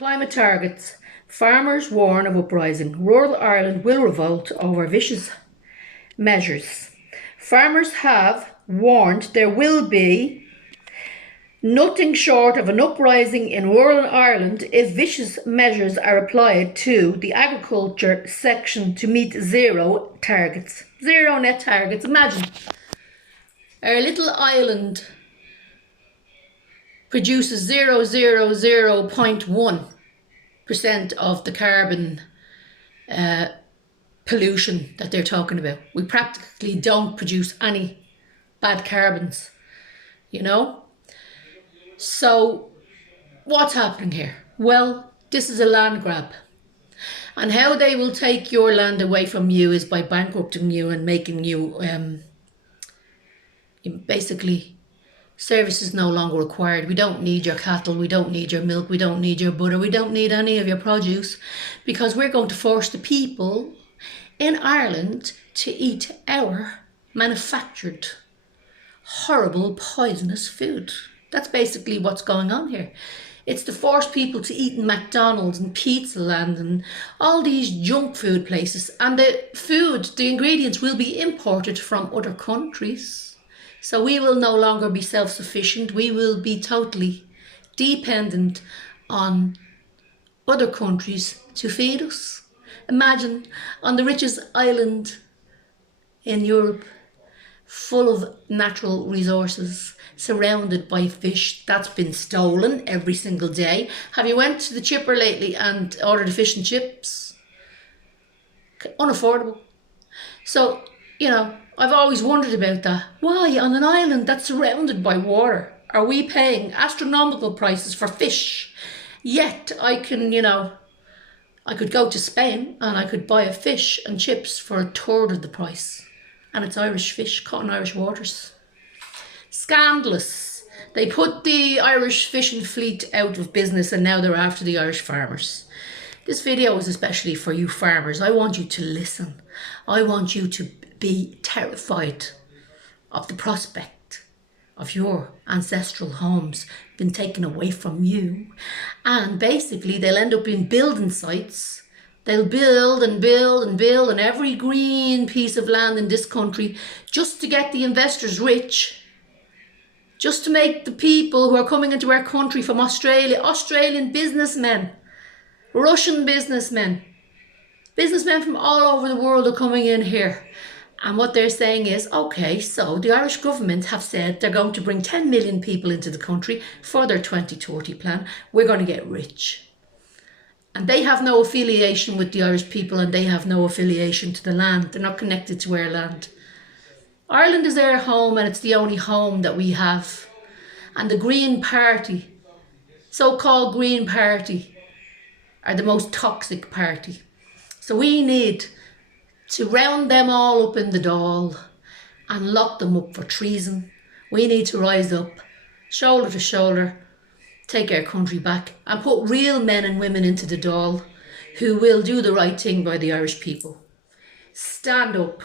Climate targets. Farmers warn of uprising. Rural Ireland will revolt over vicious measures. Farmers have warned there will be nothing short of an uprising in rural Ireland if vicious measures are applied to the agriculture section to meet zero targets. Zero net targets. Imagine our little island produces 0.1% of the carbon pollution that they're talking about. We practically don't produce any bad carbons, you know? So what's happening here? Well, this is a land grab. And how they will take your land away from you is by bankrupting you and making you basically services no longer required. We don't need your cattle, we don't need your milk, we don't need your butter, we don't need any of your produce, because we're going to force the people in Ireland to eat our manufactured, horrible, poisonous food. That's basically what's going on here. It's to force people to eat in McDonald's and Pizza Land and all these junk food places. And the ingredients will be imported from other countries. So we will no longer be self-sufficient. We will be totally dependent on other countries to feed us. Imagine on the richest island in Europe, full of natural resources, surrounded by fish that's been stolen every single day. Have you went to the chipper lately and ordered a fish and chips? Unaffordable. So, you know, I've always wondered about that. Why, on an island that's surrounded by water, are we paying astronomical prices for fish? Yet I can, I could go to Spain and I could buy a fish and chips for a third of the price. And it's Irish fish caught in Irish waters. Scandalous. They put the Irish fishing fleet out of business and now they're after the Irish farmers. This video is especially for you farmers. I want you to listen. I want you to be terrified of the prospect of your ancestral homes being taken away from you. And basically they'll end up in building sites. They'll build and build and build on every green piece of land in this country just to get the investors rich. Just to make the people who are coming into our country from Australia, Australian businessmen, Russian businessmen from all over the world are coming in here. And what they're saying is, okay, so the Irish government have said they're going to bring 10 million people into the country for their 2030 plan. We're going to get rich. And they have no affiliation with the Irish people and they have no affiliation to the land. They're not connected to our land. Ireland is our home and it's the only home that we have. And the Green Party, so-called Green Party, are the most toxic party. So we need to round them all up in the Dáil and lock them up for treason. We need to rise up, shoulder to shoulder, take our country back and put real men and women into the Dáil who will do the right thing by the Irish people. Stand up.